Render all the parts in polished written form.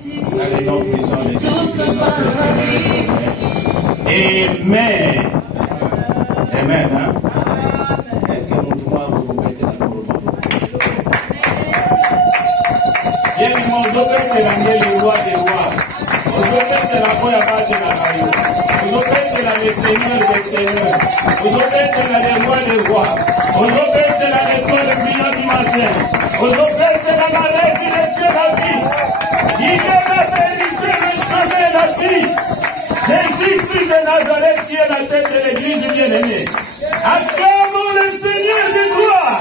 Dans le nom puissant de Jésus, Amen. Amen. Hein? Est-ce que nous devons répéter la parole? Il y a des mots le roi des rois. Aujourd'hui, c'est la foi à base de la rayon. Aujourd'hui, c'est la Seigneur des seigneurs. Aujourd'hui, c'est la roi des rois. Aujourd'hui, c'est la l'étoile du bilan du matin. Aujourd'hui, c'est la résurrection de la vie. Il est la vérité, le chemin et la vie. Jésus-Christ de Nazareth qui est la tête de l'église du bien-aimé. Acclamons le Seigneur de gloire.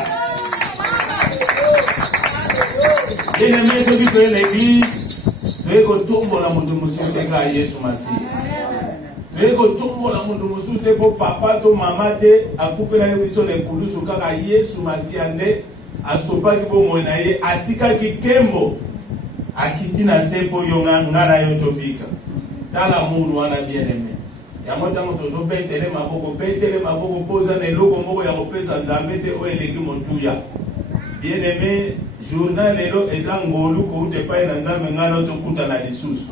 Bien-aimé, celui de l'église, tu es que tout le monde a mon domousou te ka Yesu Masi. Tu es que tout le monde a mon domousou te pour papa, to maman te, a coupé la émission de Koulousou ka Yesu Masi ande, a sopa ki bo monaye, a tika ki kembo, a kiti na sepo yonga ngana yotobika. Tala mundu wana bien-aimé. Yamota motozo betele maboko poza ne loko moko ya kopesa nzambe te o eleki motuya. Bien-aimé, journal lelo eza ngolu ko ute pa na nzambe ngana to kuta na lisusu.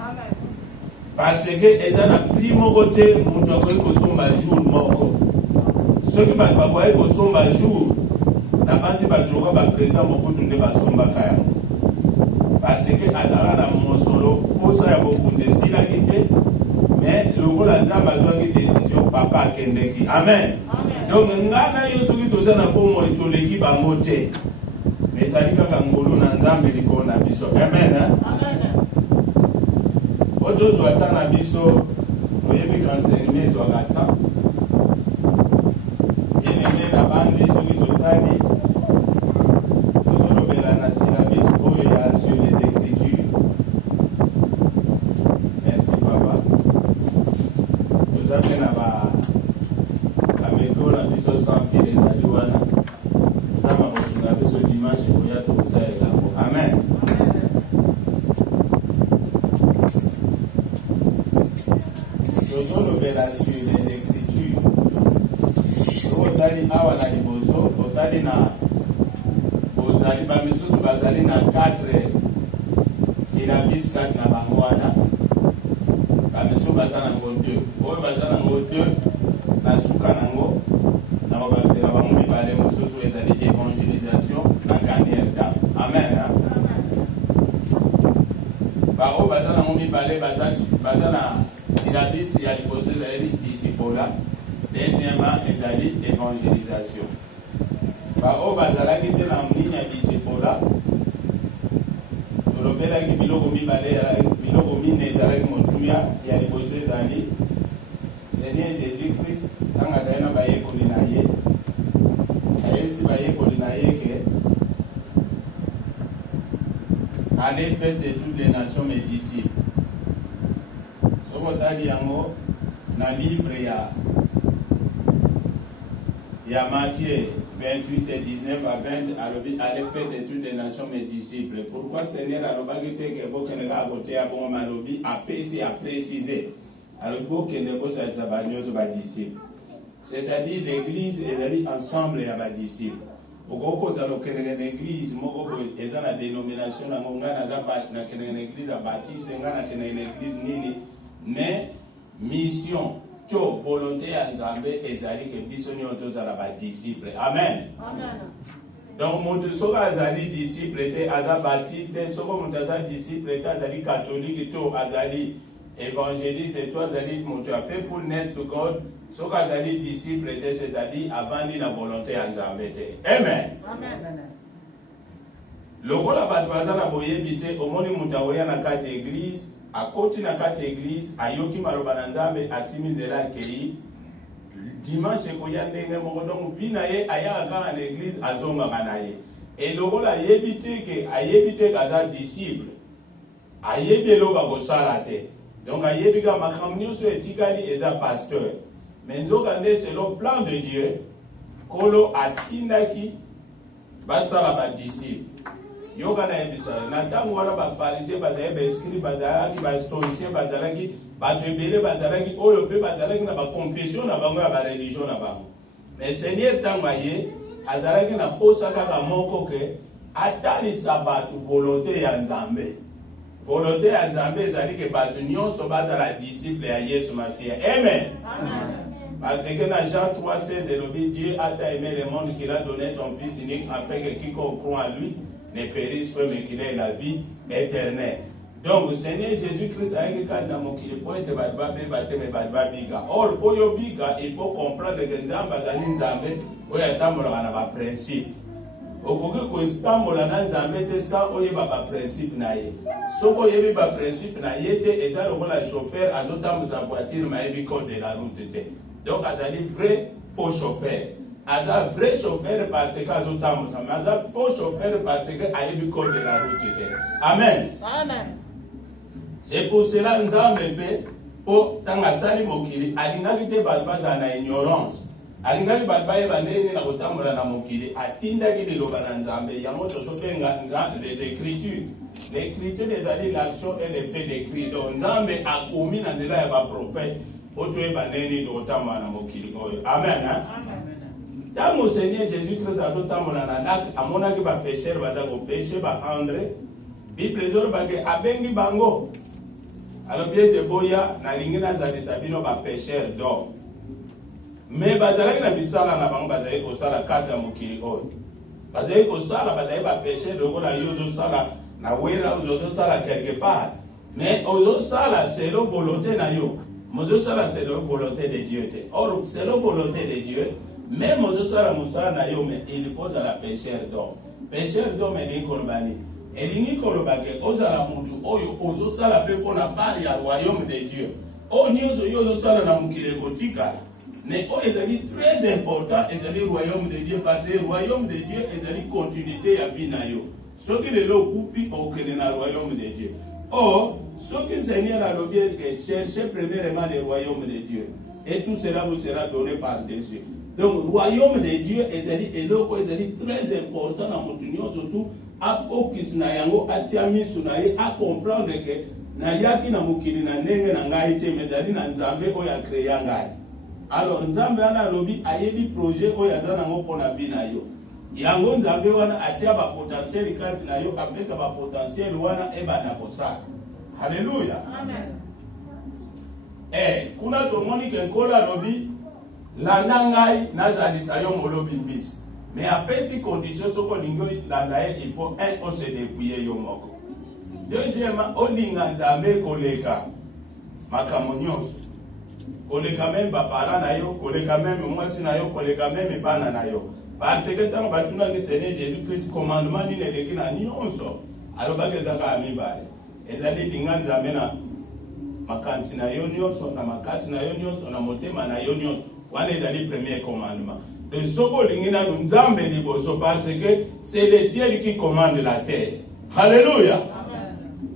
Parce que eza na primo côté mutu akoyi kosomba jour moko. Soki bato bakoyi kosomba jour na banzi bato loka ba président moko tunde basomba kaya. Parce que azala na mosolo posa ya bokunde sila kete. Mais le rôle de la décision, papa Kendeki. Amen. Donc, nous avons eu ce qui est pour l'équipe à monter. Mais ça dit que nous avons un Amen. Autres soit un abisso, vous avez vu qu'enseigner soit gâtant. Et les la bande, ce qui est total, nous avons la syllabus pour sur les écritures. Merci, papa. Vous avez la méthode, la biso sans fil les alouana. Ça m'a retrouvé la biso dimanche et vous y a tout ça et là. Amen. Nous avons l'opération des écritures. Nous avons awana liboso, otali na ozali ba misusu bazali na 4 syllabus 4 na bangwana. Bameso bazana ngo 2. Oyo bazana ngo 2 na suka nango na babasela ba mbi bale mususu ezali évangélisation na dernier temps. Amen. Ba o bazana ngo mbi bale bazana syllabus ya liboso ezali discipola. Deuxièmement ezali évangélisation. Ba o bazala ki te na mbi ya discipola. Tolobela ki biloko mbi bale biloko mine ezali motuya ya liboso ezali Seigneur Jésus-Christ tanga taina bayekoli na ye ayebisi bayekoli na ye ke allez faites de toutes les nations mes disciples. Soko tali yango na livre ya Matthieu 28 et 19 à 20, allez faire de toutes les nations mes disciples. Pourquoi Seigneur a l'obagité que vous connaissez à côté à bon malobi, a préciser. Alors vous connaissez que ça va nos disciples. C'est-à-dire l'église est ensemble à mes disciples. Pourquoi vous avez une église, ils ont la dénomination, ils ont une église à baptiste, ils ont une église nini, mais mission. Cho volonté à Nzambe ezali que bisoni otoza la ba disciple. Amen. Amen. Donc mon soka azali disciple était aza baptiste, soka mon aza disciple était azali catholique, to azali évangéliste, to azali mon tu as fait fullness to God, soka azali disciple était c'est-à-dire avant la volonté à Nzambe. Amen. Amen. Lokola bato bazana boyebite omoni mutawoya na kati église. A côté na kati église ayoki maloba na Nzambe asimizela kei dimanche ko ya ndenge moko donc vina ye aya ka na église azonga banaye et lokola ayebite kaza disciple ayebi loba ko sala te donc ayebi ka makamnyo so etikali eza pasteur mais nzoka nde c'est le plan de Dieu kolo atindaki basala ba disciple. Yoga na ebisa na tango wana ba pharisien bazali ba scribe bazalaki ba stoicien bazalaki ba rebelle bazalaki oyo pe bazalaki na ba confession na bango ya ba religion na bango. Mais Seigneur tango ye azalaki na posa kaka moko ke atali sabatu volonté ya Nzambe. volonté ya Nzambe ezali ke bato nyonso bazala disciple ya Yesu Masiya. Amen. Parce que dans Jean 3,16, Dieu a tant aimé le monde qu'il a donné son Fils unique afin que quiconque croit en lui ne périsse pas mais qu'il ait la vie éternelle. Donc, Seigneur Jésus-Christ a dit que dans mon kili pour être biga. Or, pour yo biga, il faut comprendre que Nzambe azali Nzambe pour attendre le principe. Okoki kotambola na Nzambe te sa oyeba ba principe na ye. Soko yebi ba principe na ye te eza lokola chauffeur azotambuza voiture mayebi code de la route te. Donc azali vrai faux chauffeur. Aza vrai chauffeur parce que azotambuza, mais aza faux chauffeur parce que ayebi code de la route te. Amen. Amen. C'est pour cela Nzambe pe po tanga sali mokili alingaki te baza na ignorance. Alingaki babaye banene na kotambola na mokili atindaki liloba na Nzambe yango tozobenga les écritures. L'écriture ezali l'action et l'effet d'écrit. Donc Nzambe akomi na nzela ya ba prophète otoye banene de kotambola na mokili oyo. Amen. Amen. Tango Seigneur Jésus-Christ atotambola na lac amonaki ba pécheur baza ko péché ba André. Bible ezolo bake abengi bango. Alors bien te boya na lingina zalisa bino ba pécheur d'or. Mais bazalaki na bisala na bango bazali kosala kati ya mokili oyo. Bazali kosala bazali ba péché lokola yo ozosala na wera ozosala quelque part. Mais ozosala selon volonté na yo. Mozosala selon volonté de Dieu te. Or selon volonté de Dieu, même ozosala musala na yo mais il faut la pécheur d'homme. Pécheur d'homme est korbani. Elingi kolobake ozala mutu oyo ozosala pe pona bali ya royaume de Dieu. O nyonso yo ozosala na mokili kotika. Mais oh, ezali très important, ezali royaume de Dieu, parce que royaume de Dieu ezali continuité ya vie na yo. Soki lelo kufi okene na royaume de Dieu. Or, soki Seigneur a le bien que cherchez premièrement le royaume de Dieu, et tout cela vous sera donné par dessus. Donc, royaume de Dieu ezali eloko ezali très important na mutu nyonso surtout a focus na yango atia misu na ye a comprendre que na yaki na mokili na ndenge na ngai te mezali na Nzambe oyo a créé ngai. Alors Nzambe ana lobi ayebi projet oyo azana ngo pona vie na yo. Yango Nzambe wana atia ba potentiel kati na yo avec ba potentiel wana ebana kosala. Alléluia. Amen. Kuna tomoni ke nkola lobi landa ngai nazalisa yo molobi mbisi. Mais apesi condition soko lingo landa ye il faut on se débrouiller yo moko. Deuxièmement, olinga Nzambe koleka makambo nyonso. Koleka même bapara na yo, koleka même mwasi na yo, koleka même bana na yo. Parce que tant batuna ki Seigneur Jésus-Christ commandement ni neleki na nyonso. Alobaki ezaka amibale. Ezali linga Nzambe na makansi na yo nyonso, na makasi na yo nyonso, na motema na yo nyonso. Wana ezali premier commandement. De soko lingi na Nzambe liboso parce que c'est le ciel qui commande la terre. Alléluia.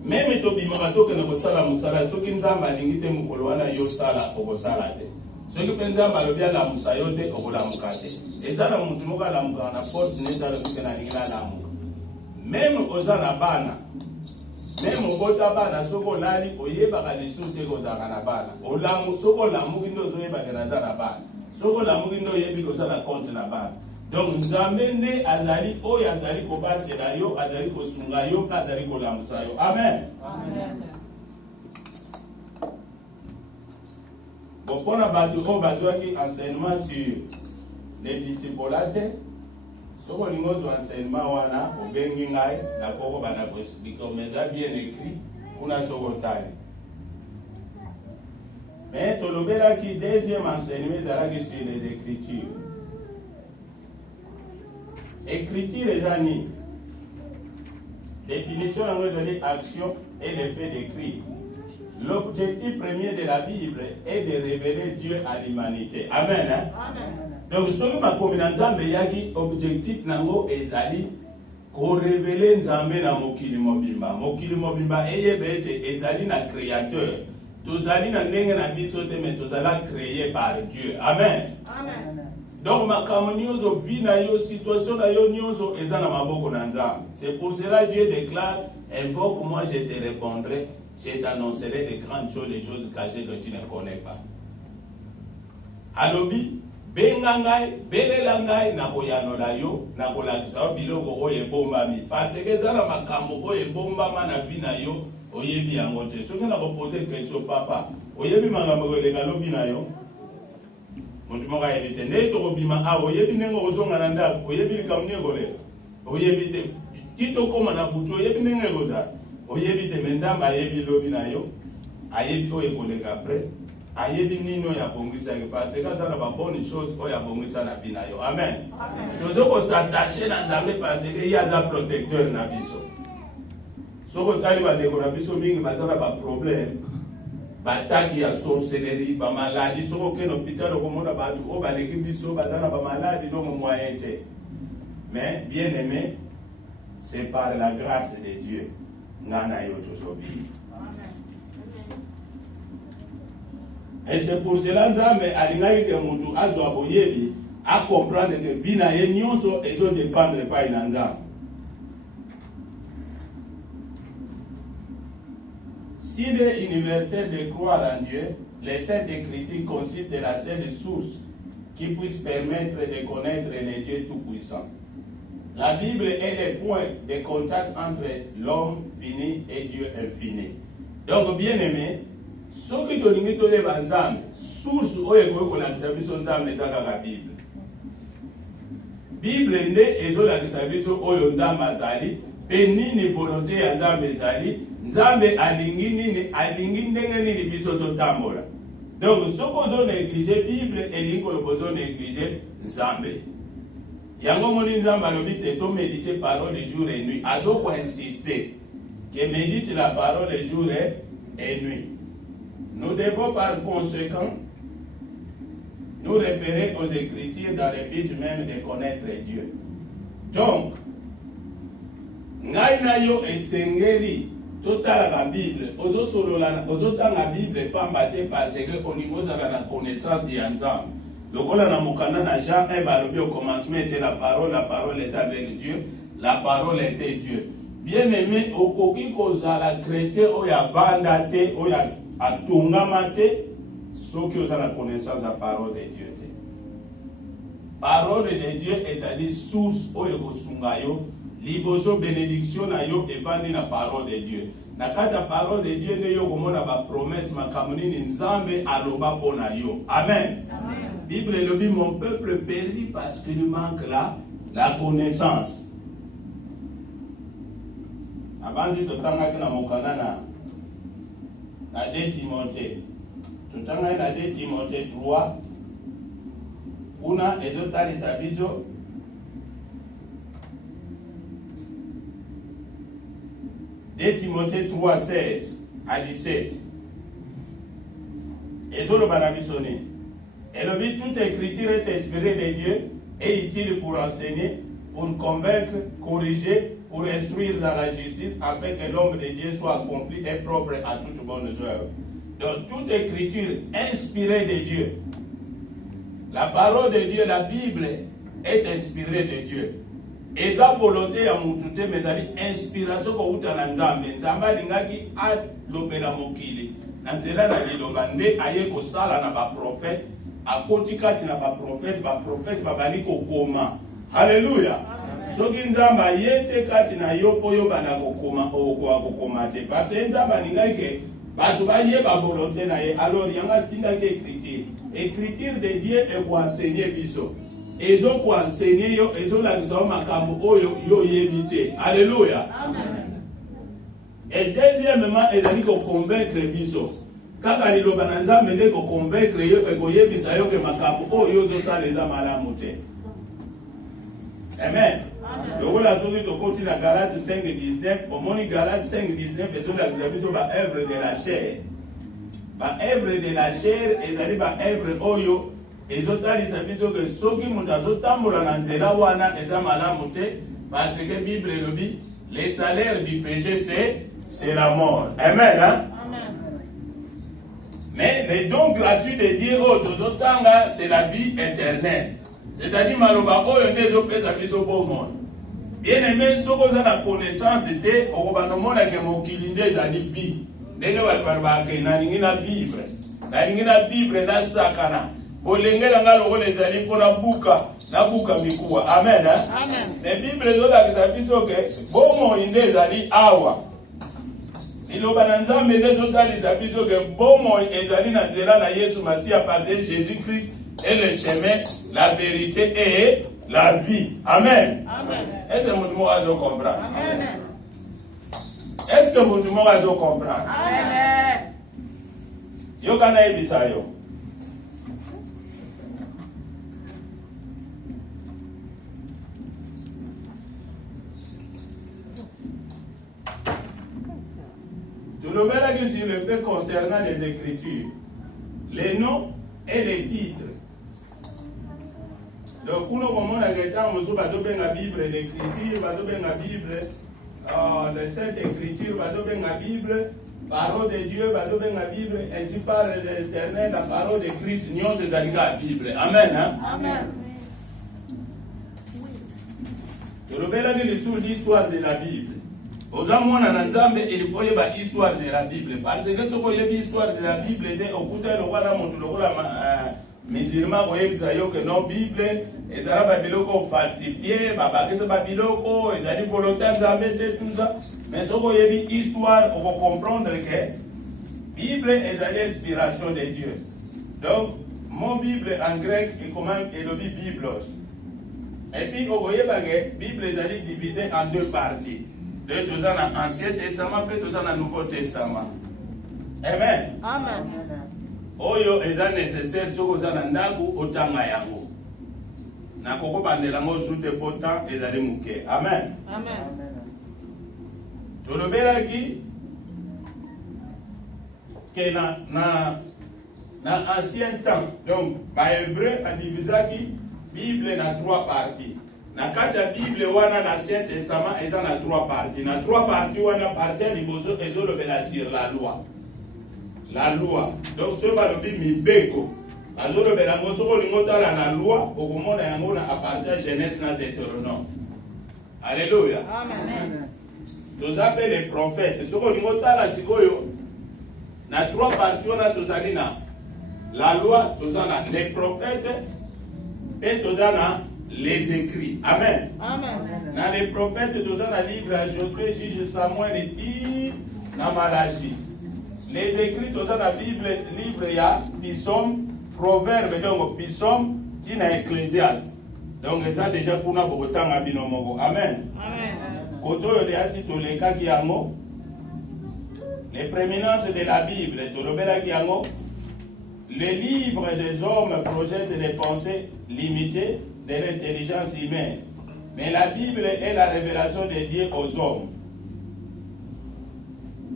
Même to bimaka soki na kosala musala soki Nzambe alingi te mokolo wana yo sala okosala te. Soki pe Nzambe alobi alamusa yo te okolamuka te. Ezala mutu moko alamuka na porte nezala mike na lingi na lamuka. Même oza na bana, même obota bana soki olali oyebaka lisusu te kozalaka na bana. Olamu soki olamuki nde ozoyebaka naza na bana. Soki olamuki nde oyebi kosala compte na bana. Donc Nzambe nde azali oyo azali kobatela yo, azali kosunga yo, azali kolamusa yo. Amen. Amen. Bon, pour la bâtue, enseignement sur les disciples, ce qu'on a enseignement, wana obengi ngai na koko bana ko expliquer, mais ça bien écrit, on a sokotali. Mais tolobela ki deuxième enseignement ezalaki sur les écritures. Écriture les années. Définition en résolu action et l'effet d'écrire. L'objectif premier de la Bible est de révéler Dieu à l'humanité. Amen. Hein? Amen. Donc, ce que ma commune Nzambe yaki objectif nango ezali ko révéler Nzambe na mokili mobimba. Mokili mobimba eyebete ezali na créateur. Tozali na ndenge na biso te mais tozala créé par Dieu. Amen. Amen. Donc makambo nyonso vie na yo situation na yo nyonso eza na maboko na Nzambe. C'est pour cela Dieu déclare invoque moi je te répondrai, je t'annoncerai de grandes choses, des choses cachées que tu ne connais pas. Alobi benga ngai belela ngai na koyanola yo na kolakisa biloko oyo ebombami parce que eza na makambo oyo ebombama na vie na yo oyebi yango te. Soki na repose question papa, oyebi makambo kolega lobi na yo. Mutu moko ayebi te. Nde tokobima awa oyebi ndenge kozonga na ndako, oyebi likambo nini ekolela. Oyebi te. Tito koma na butu oyebi ndenge ekozala. Oyebi te, mais Nzambe ayebi lobi na yo. Ayebi oyo ekolega après. Ayebi nini oyo abongisaki parce que aza na babone chose oyo abongisa na vie na yo. Amen. Tozo kosattache na Nzambe parce que ye aza protecteur na biso. Soko tali bandeko na biso mingi baza na baproblème, bataki ya sorcellerie, bamaladi. Soko ke na hôpital okomona batu oyo baleki biso baza na bamaladi donc moyen te. Mais bien aimé, c'est par la grâce de Dieu ngana yo tozobi. Et c'est pour cela Nzambe alingaki ke mutu azwa boyebi a comprendre que vie na ye nyonso ezo dépendre pa ina Nzambe. S'il est universel de croire en Dieu, les saintes écritures consistent de la seule source qui puisse permettre de connaître le Dieu tout-puissant. La Bible est le point de contact entre l'homme fini et Dieu infini. Donc, bien aimé, ce qui est tolingi toyeba Nzambe, source oyo ekoki kolakisa biso Nzambe eza kaka Bible. Bible nde ezolakisa biso oyo Nzambe azali, pe nini volonté ya Nzambe ezali, Nzambe alingi nini, alingi ndenge nini biso totambola. Donc, soki ozo néglige Bible, elingi koloba ozo néglige Nzambe. Yango moni Nzambe alobi te to méditer parole jour et nuit. Azo ko insister que médite la parole jour et nuit. Nous devons par conséquent nous référer aux Écritures dans le but même de connaître Dieu. Donc, ngai na yo esengeli totala la Bible, ozo solola, ozo tanga Bible pamba te parce que au niveau de la connaissance ya Nzambe. Lokola na mokanda na Jean 1 balobi au commencement était la parole était avec Dieu, la parole était Dieu. Bien aimé, okoki kozala chrétien oya vanda te, oya atungama te, soki oza la connaissance la parole de Dieu te. Parole de Dieu ezali source oyo kosunga yo, liboso bénédiction na yo evandi na parole de Dieu. Na kata parole de Dieu ne yo komona ba promesse makambo nini Nzambe aloba pona yo. Amen. Amen. Bible le dit mon peuple périt parce qu'il manque la connaissance. Abanzi totanga na mokana na 2 Timothée. Totanga na 2 Timothée 3. Una ezotalisa biso 2 Timothée 3, 16 à 17. Ezoloba na biso nini? Elobi, toute écriture est inspirée de Dieu et utile pour enseigner, pour convaincre, corriger, pour instruire dans la justice, afin que l'homme de Dieu soit accompli et propre à toute bonne œuvre. Donc, toute écriture inspirée de Dieu. La parole de Dieu, la Bible, est inspirée de Dieu. Et sa volonté à moutouté, mais elle inspiration ko uta na Nzambe. Nzambe alingaki alobela mokili. Na nzela na liloba nde aye kosala na ba prophète. Akoti kati na ba prophète babali kokoma. Hallelujah. Soki Nzambe yete kati na yo oyo bana kokoma okokoma te. Parce que Nzambe alingaki ke bato baye ba volonté na ye. Alors yanga tinda ke écriture. Écriture de Dieu est pour enseigner biso. Ezo pour enseigner yo, ezo la nzao makambo oyo yo yebite. Alléluia. Amen. Et deuxièmement, ezali ko convaincre biso. Kaka liloba na Nzambe nde ko convaincre yo e ko yebisa yo ke makambo oyo zo sala eza malamu te. Amen. Lokola soki tokoti na Galate 5:19, omoni Galate 5:19 ezo la biso ba œuvre de la chair. Ba œuvre de la chair ezali ba œuvre oyo ezotalisa biso ke soki mutu azotambola na nzela wana eza malamu te parce que Bible elobi le salaire du péché c'est la mort. Amen, hein? Amen. Mais les dons gratuits de Dieu tozotanga c'est la vie éternelle. C'est-à-dire maloba oyo nde ezopesa biso bomoi. Bien aimé, soko oza na connaissance te okobanda omona ke mokili nde ezali vie. Ndenge bato balobaka nalingi na vivre na sakana. Bolengela ngalo ko lezali pona buka mikuwa. Amen. Amen. La Bible ezolakisa biso ke bomo inde ezali awa. liloba na nzambe nde totalisa biso ke bomoi ezali na nzela na Yesu Masiya parce que Jésus-Christ est le chemin, la vérité et la vie. Amen. Est-ce que vous pouvez comprendre? Est-ce que vous pouvez comprendre? Amen. Yo kana ebisa yo. Tout le monde que sur le fait concernant les Écritures, les noms et les titres. Donc, nous avons la Bible, l'Écriture, la Bible, les Saintes Écritures, la Bible, parole de Dieu, la Bible, ainsi parle l'Éternel, la parole de Christ, nous c'est la Bible. Amen. Hein? Amen. Tout le monde est sur l'histoire de la Bible. Aux hommes, il faut y l'histoire de la Bible. Parce que ce qu'on y a l'histoire de la Bible, au côté de l'Ouala, musulman, vous voyez que non, Bible, et ça va biloko falsifié, que ça va biloko, et ça dit volontaire, tout ça. Mais ce qu'on y a l'histoire, on va comprendre que Bible est l'inspiration de Dieu. Donc, mon Bible en grec est quand même le Biblos. Et puis, vous voyez que la Bible est divisée en deux parties. Deux dans l'Ancien Testament, puis dans le Nouveau Testament. Amen. Amen. Oyo eza nécessaire soko za na ndaku otanga yango. Na koko bandela ngo sute potan ezali muke. Amen. Amen. Tolobelaki que na ancien temps, donc ba hébreu a divisaki Bible na trois parties. Na kati ya Bible wana na Ancien Testament eza na trois parties. Na trois parties wana partie liboso ezolobela sur la loi. La loi. Donc ce va le dire mibeko. Azolo belango soko lingotala la loi okomona yango na apartir Genèse na Deutéronome. Alléluia. Amen. Nous appelons les prophètes. Soko lingotala sikoyo na trois parties on a tozali na la loi, tozana les prophètes et tozana les écrits. Amen. Amen. Dans les prophètes tozana livre à Josué, Juge, Samuel et Tite na Malachie. Les écrits dans la Bible, livre il y a Psaume, Proverbe, donc Psaume, qui n'a Ecclésiaste. Donc ça déjà pour nous beaucoup de temps à binomogo. Amen. Amen. Koto de asi to le ka kiango. Les prééminences de la Bible, to le bela kiango. Les livres des hommes projettent des pensées limitées de l'intelligence humaine. Mais la Bible est la révélation de Dieu aux hommes.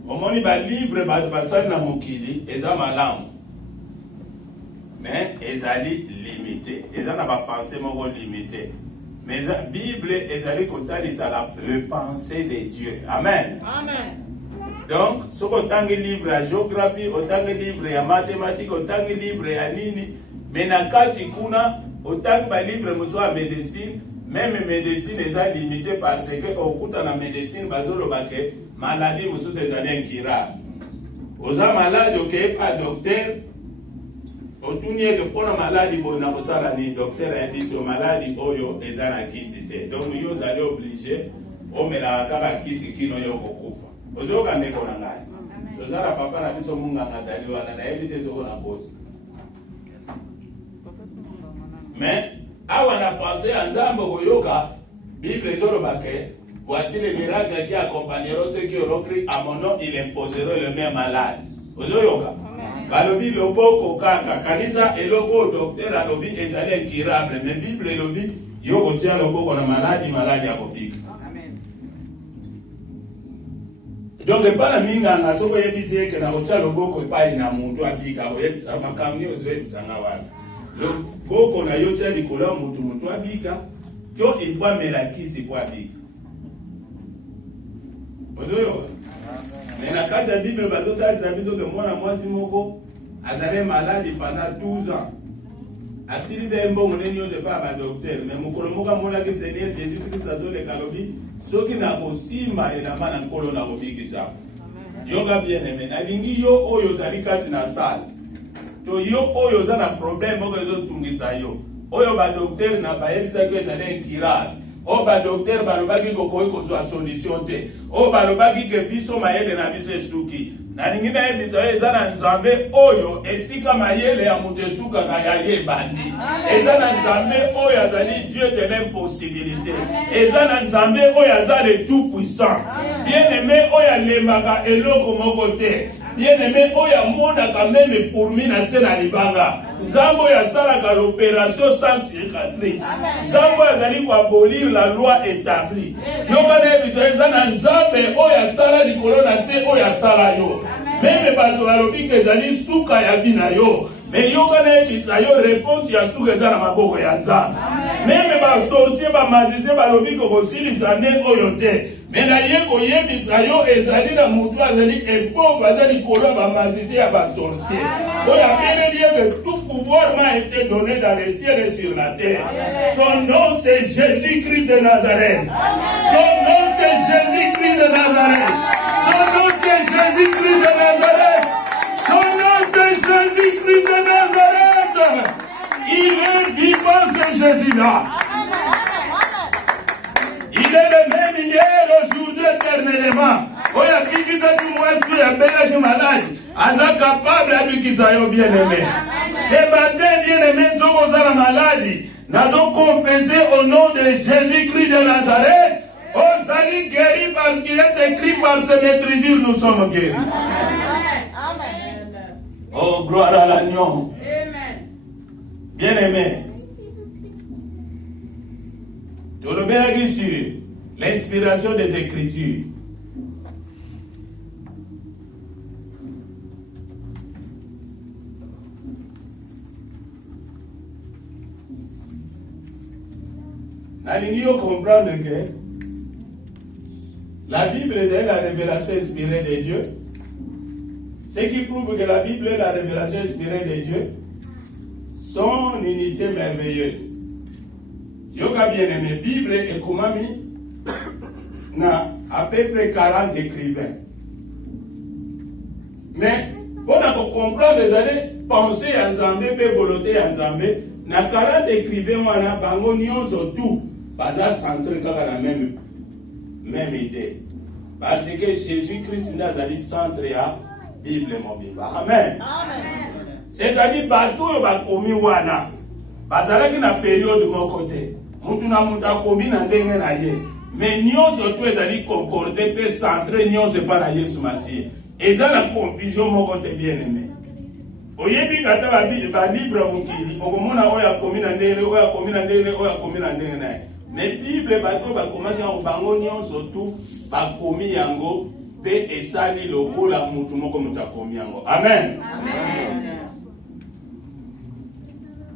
Omoni ba livre ba basali na mokili eza malamu. Mais ezali limité. Eza na ba pensée moko limité. Mais la Bible ezali kotalisa le pensée de Dieu. Amen. Amen. Donc, ce autant de livre à géographie, autant de livre à mathématiques, autant de livre à nini, mais na kati kuna autant de livre muso à médecine, même médecine est limitée parce que au coût de la médecine bazolo baké maladie muso c'est incurable. Aux malades ok pas docteur otunie que pour la maladie bona kosala ni docteur a dit sur maladie oyo ezana kisite. Donc yo allez obligé o mela kaka kisi kino yo kokufa. Ozoka ndeko na ngai. Tozala papa na biso munga ngataliwa na ebite soko na kosi. Mais awa na pensé nzambe koyoka Bible zolobake voici les miracles qui accompagneront ceux qui auront cru à mon nom, ils imposeront le même malade. Ozoyoka. Balobi loboko kaka kanisa eloko docteur alobi ezali incurable mais Bible elobi yo kotia loboko na maladi akopika. Donc pas la minga na soko yebise ke na kotia loboko epai na muntu abika oyebisa makamni ozoyebisa ngawana. Loboko na yo tia likolo muntu abika kyo ifwa melakisi kwa abika. Ozoyoka. Mais la carte de Bible bazotali zabiso ke mwana mwasi moko azale malade pendant 12 ans. Asilize mbongo neni yo pas ba docteur mais mukolo moka mona ke Seigneur Jésus Christ azole kalobi soki na kosima elamba na nkolo na kobikisa. Yoga bien aimé alingi yo oyo zali kati na salle. To yo oyo za na problème moko ezotungisa yo. Oyo ba docteur na ba yebisa ke ezale incurable. o ba docteur balobaki kokoki kozwa solution te o balobaki ke biso mayele na biso esuki nalingi nayebisa yo eza na nzambe oyo esika mayele ya moto esukaka ya ye ebandi eza na nzambe oyo azali dieu de l'impossibilité eza na nzambe oyo aza le tout puissant bien-aimé oyo alembaka eloko moko te bien-aimé oyo amonaka meme fourmi na se na libanga nzambe oyo asalaka l'opération sans cicatrice nzambe oyo azali koabolir la loi établie yoka nayebisa eza na nzambe oyo asala likolo na se oyo asala yo meme bato balobi ke ezali suka ya bina yo me yoka nayebisa yo réponse ya suka eza na maboko ya nzambe meme basorcier bamagicien balobi kokosilisa nde oyo te me naye koyebisa yo ezali na motu azali epove aza likolo ya bamagicien ya basorcier oyo abeleli eke tout pouvoir m'a été donné dans le ciel et sur la terre. Son nom c'est Jésus-Christ de Nazareth. Son nom c'est Jésus-Christ de Nazareth. Son nom c'est Jésus-Christ de Nazareth. Son nom c'est Jésus-Christ de Nazareth. Il est vivant ce Jésus-là. Il est le même hier, aujourd'hui, éternellement. Oya bikisa du moisi ya bela du malade. Aza capable à bikisa yo bien-aimé. Ce matin, bien-aimé, nous sommes maladie. Nous avons confessé au nom de Jésus-Christ de Nazareth. Oh, salut guéri parce qu'il est écrit par ses maîtrisures, nous sommes guéris. Oh, gloire à l'agneau. Bien-aimé. Tu le bien sur l'inspiration des Écritures. Nalingi comprendre que la Bible est la révélation inspirée de Dieu. Ce qui prouve que la Bible est la révélation inspirée de Dieu, son unité merveilleuse. Yoka bien-aimé, Bible et Kumami na à peu près 40 écrivains. Mais pour comprendre, vous allez penser à Nzambe, mais volonté à Nzambe, na 40 écrivains, on a bango nyonso tout. Pas centré dans la même idée. Parce que Jésus-Christ n'a pas centre à Bible mobile. Amen. C'est-à-dire, bateau va commis wana. Bazala qui na période de mon côté. Mutuna muta commis na dengue na ye. Mais nion surtout ezali concordé pe centré nion se pas na Yesu Masiye. Et ça la confusion mon côté bien aimé. Oyebi kata ba livre mukili. Okomona oya commis na ndenge, oya commis na ndenge, oya commis na ndenge na ye. Mais Bible bato bakomaki yango bango nyonso tu bakomi yango pe esali lokola mutu moko mutu akomi yango. Amen.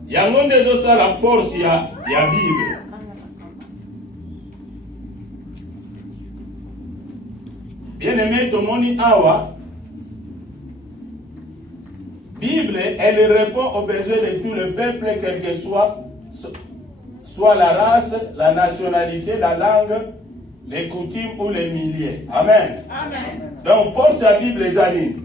Yango nde ezosala force ya Bible. Bien-aimé, tomoni awa Bible, elle répond aux besoins de tout le peuple, quel que soit la race, la nationalité, la langue, les coutumes ou les milliers. Amen. Donc, force la Bible, les amis.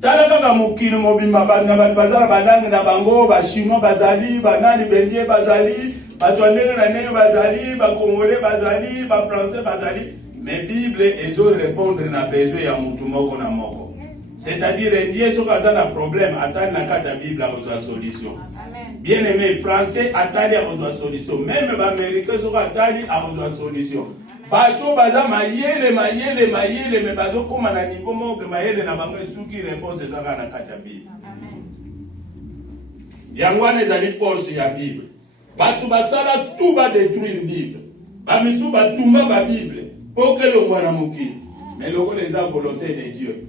Talaka mukino mobimba na bazala balangue na bango ba chinois bazali ba nani benje bazali ba twanenge na nenge bazali ba congolais bazali ba français bazali mais Bible ezo répondre na besoin ya mutu moko na moko. C'est-à-dire ndiye soka za na problème atali na kata Bible a besoin solution. Bien-aimé, français atali a besoin solution. Même les américains soka atali a besoin solution. Bato baza mayele mais bazo koma na niveau moko mayele na bango suki réponse ezaka na kata Bible. Yango ezali force ya Bible. Bato basala tout ba détruire Bible. Ba misu batumba ba Bible. Pour que le mwana mokili. Mais le les a volonté de Dieu.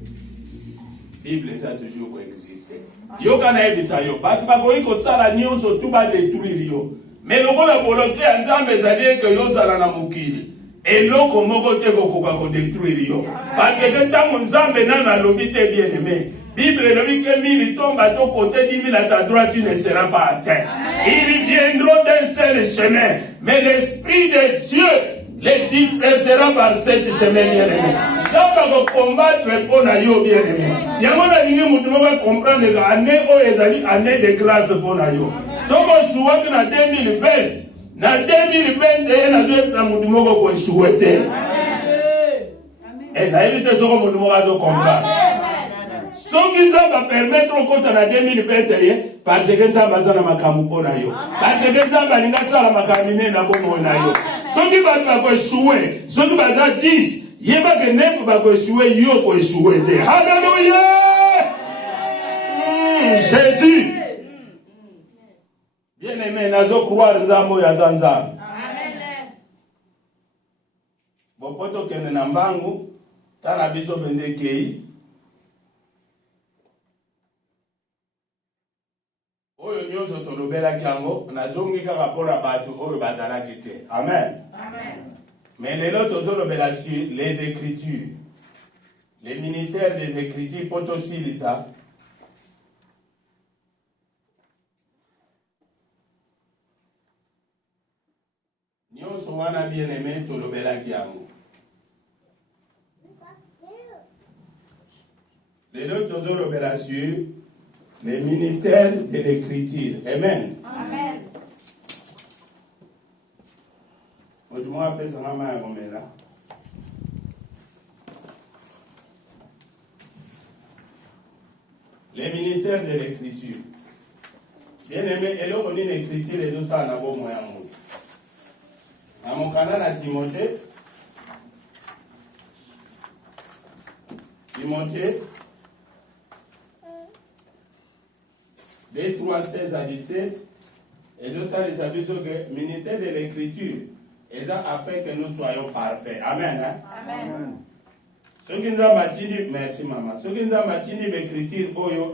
Bible ça toujours coexister. Yo kana ebisa yo. Bato bakoyi ko sala nyonso tout ba détruire yo. Mais le la volonté ya Nzambe ezali que yo sala na mokili. Et l'eau moko te kokoka ko détruire yo. Parce que ntango Nzambe nana lobi te bien aimé. Bible lobi que 1000 tombent à ton côté, 10 000 à ta droite, tu ne seras pas atteint. Ils viendront d'un seul chemin, mais l'esprit de Dieu les dispersera par cette chemin bien aimé. Nzambe ko combattre pour na yo bien aimé. Yango na ningi mutu moko comprendre que année o ezali année de grâce pour na yo. Soko suwaki na 2020 Na 2021 nazoyebisa mutu moko koeshuwe te. Nayebi te soko mutu moko azokomprendre. Soki Nzambe apermettre okota na 2021 parce que Nzambe aza na makambo mpo na yo. Parce que Nzambe alingi asala makambo minene na bomoi na yo. Soki bato bakoeshuwe, soki baza 10, yeba ke 9 bakoeshuwe, yo koeshuwe te. Alléluia! Jésus. Bien-aimé, nazo croire Nzambe oyo aza Nzambe. Bopoto kende na mbangu, tala biso bende kei. Oyo nyonso tolobelaki yango, nazongi kaka mpona bato oyo bazalaki te. Amen. Mais lelo tozolobela sur les Écritures. Le ministère des Écritures poto silisa. Nyonso wana bien-aimé tolobelaki yango. Lelo tozolobela sur le ministère de l'Écriture. Amen. Le ministère de l'Écriture. Bien-aimé, et là on dit l'Écriture et tout ça n'a pas moyen. À mon canal à Timothée. Timothée 2, 3, 16 à 17. Et je t'ai dit que le ministère de l'Écriture est afin que nous soyons parfaits. Amen. Amen. Ce qui nous a dit, merci maman. Ce qui nous a dit l'Écriture,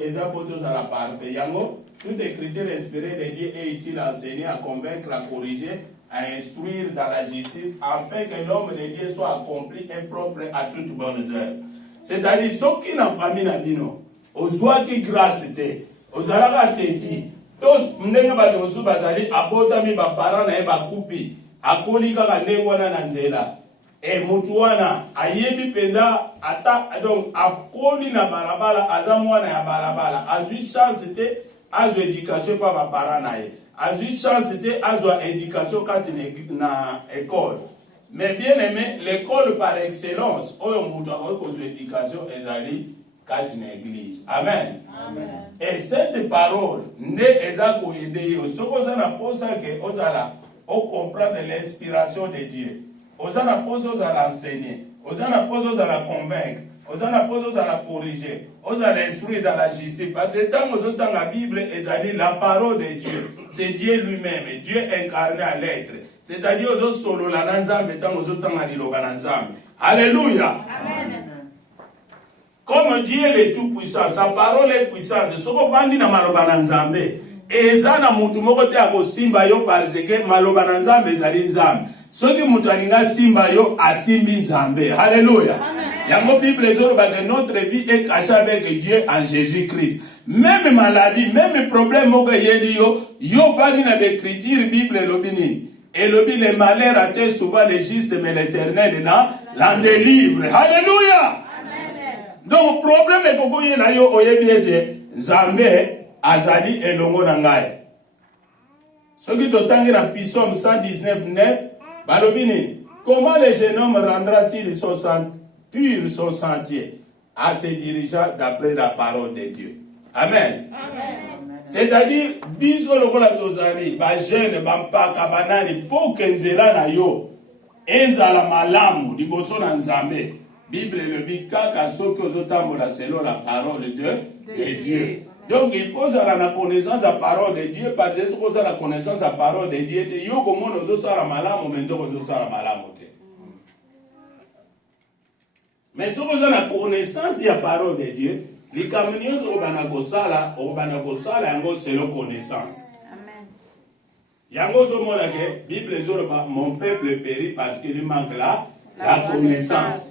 est pour tous à la parfaite. Yango, toute écriture inspirée de Dieu est utile à enseigner, à convaincre, à corriger, à instruire dans la justice, afin que l'homme de Dieu soit accompli et propre à toute bonne œuvre. C'est-à-dire, ceux qui n'ont pas mis la bino, aux joies qui grâce étaient, aux arabes tétis, tous, m'nenga ba dosu bazali, abota mi ba parents na ba coupi, akoli kaka ndengwana na nzela. Mutuwana, ayebi penda, ata, donc, akoli na balabala, azamwana ya balabala, azui chance te, azo éducation pa ba parents na ye. Azui chance te, azo éducation kati na école. Mais bien aimé, l'école par excellence, oyo mutu akoki kozwa éducation ezali kati na église. Amen. Amen. Et cette parole, ne eza koyede yo. Soko oza na posa ke ozala, o comprendre l'inspiration de Dieu. Oza na posa ozala enseigner. Oza na posa ozala convaincre. Oza na posa ozala corriger. Ozala instruire dans la justice. Parce que tant que dans la Bible, ezali la parole de Dieu. C'est Dieu lui-même. Dieu incarné à l'être. C'est-à-dire ozo solo la nanzambe tant ozo tanga liloba nanzambe. Alléluia. Amen. Comme Dieu est tout-puissant, sa parole est puissante. Soko bandi na maloba na nzambe. Eza na mutu moko te akosimba yo parce que maloba na nzambe ezali nzambe. Soki mutu alinga simba yo asimbi nzambe. Alléluia. Yango Bible ezoloba que notre vie est cachée avec Dieu en Jésus-Christ. Même maladie, même problème moko yedi yo bandi na l'écriture Bible lobini. Et le malheur atteint souvent les justes, mais l'Éternel l'en délivre. Alléluia. Donc, problème est que vous avez yo oyebiete, Zambé, Azali et Longo Nangaye. Ce qui t'otangi dans Psaume 119, 9, Balobini, comment le jeune homme rendra-t-il pur son sentier en se dirigeant d'après la parole de Dieu? Amen. Amen. C'est-à-dire, biso lokola tozali, ba jeune, ba mpaka, banani, po kenzela na yo, ezala malamu, liboso na Nzambe. Bible le dit kaka soki ozotambola selon la parole de Dieu. Donc il faut avoir la connaissance de la parole de Dieu parce que si on a la connaissance de la parole de Dieu, yo comme on ozosala malamu mais ozosala malamu te. Mais si on a la connaissance de la parole de Dieu, les camions obana kosala yango selon connaissance. Amen. Yango so mona ke Bible zoloba mon peuple périt parce qu'il lui manque la connaissance.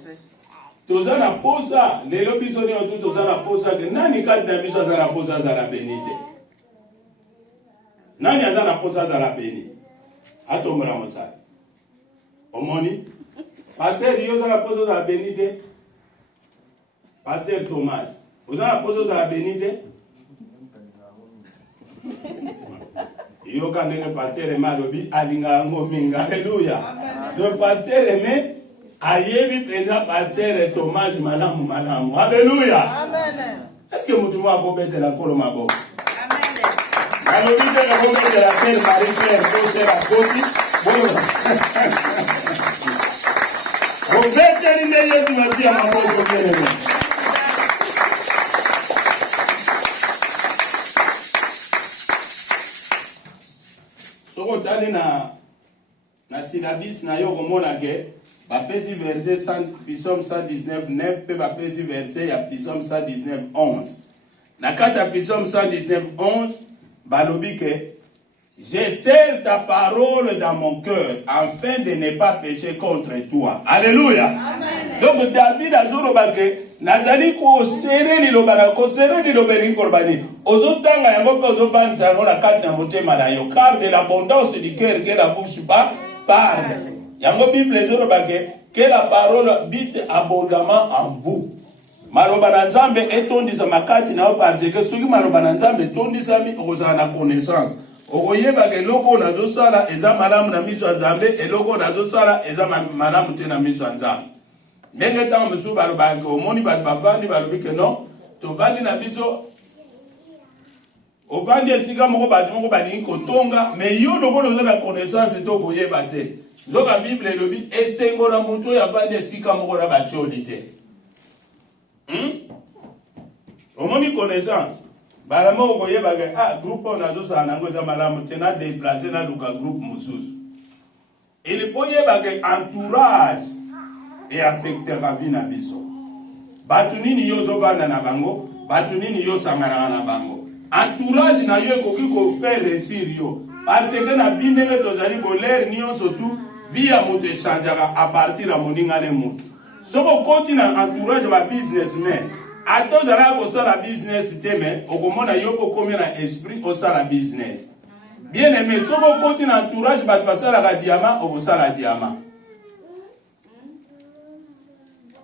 Toza na posa lelo biso ni otu toza na posa ke nani kati na biso aza na posa aza na beni te. Nani aza na posa aza na beni? Atombola mosala. Omoni? Pasteur yo aza na posa aza na beni te. Pasteur Thomas. Oza na posa aza na beni te. Yo quand le pasteur Aimé lobi alinga ngo minga. Alléluia. Le pasteur Aimé ayebi peza pasteur Thomas malamu. Alléluia. Amen. Est-ce que mutu mwa ko bete la kolo mabo? Amen. Alobi te ko bete la terre Marie-Claire ko te la koti. Bon. Ko bete ni ne yesu matia maboko kene. Soko tali na syllabus na yo komona ke bapesi verset 100 Psaume 119 9 pe bapesi verset ya Psaume 119 11. Na kati ya Psaume 119 11 balobi ke je serre ta parole dans mon cœur afin de ne pas pécher contre toi. Alléluia. Amen. Donc David azoloba ke nazali ko serre liloba na ko serre liloba ni korbani. Ozotanga yango pe ozofandisa yango na kati na motema na yo, car de l'abondance du cœur que la bouche parle. Yango Bible ezoloba que la parole habite abondamment en vous. Maloba na Nzambe etondisa makati na yo parce que soki maloba na Nzambe etondisami okozala na connaissance. Okoyeba ke eloko nazosala eza malamu na miso ya Nzambe, eloko nazosala eza malamu te na miso ya Nzambe. Ndenge ntango mosusu balobaka ke omoni bato bavandi balobi ke non tovandi na biso ovandi esika moko bato moko balingi kotonga me yo lokola oza na connaissance te okoyeba te. Nzoka Bible elobi esengo na moto oyo avandi esika moko na batioli te. Omoni connaissance balama okoyeba ke groupe oyo nazosala nango eza malamu te na déplace na luka groupe mosusu. Elipo yeba ke entourage et affectera vie na biso. Batu nini yo zovanda na bango, batu nini yo sangana na bango. Entourage na yo ekoki ko faire réussir yo. Parce que na vie ndenge tozali bolere nyonso tu vie ya moto echangeaka à partir ya moninga ne moto. Soko koti na entourage ba businessman, ato ozalaka kosala business te me okomona yo kokomi na esprit osala business. Bien aimé, soko koti na entourage bato basalaka diamant okosala diamant.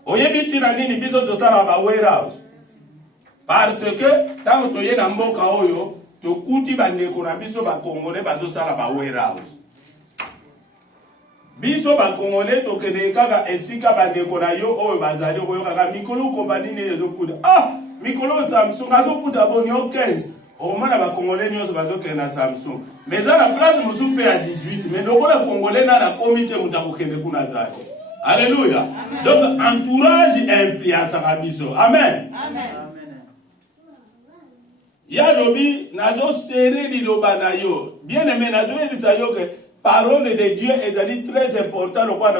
Oyebi tina nini biso tosala ba warehouse? Parce que tango toye na mboka oyo tokuti bandeko na biso ba Congolais bazosala ba warehouse. Biso ba Congolais tokende kaka esika bandeko na yo oyo bazali koyoka ka mikolo kompani ne ezokuda. Mikolo Samsung azokuda boni o 15. Omana ba Congolais nyonso bazokende na Samsung. Mais za na place mosusu pe à 18, mais lokola Congolais na comité mutakokende kuna zake. Alléluia. Amen. Donc entourage influence à biso. Amen. Amen. Ya lobi nazo serré liloba na yo. Bien aimé nazo elisa yo que parole de Dieu est très important le quoi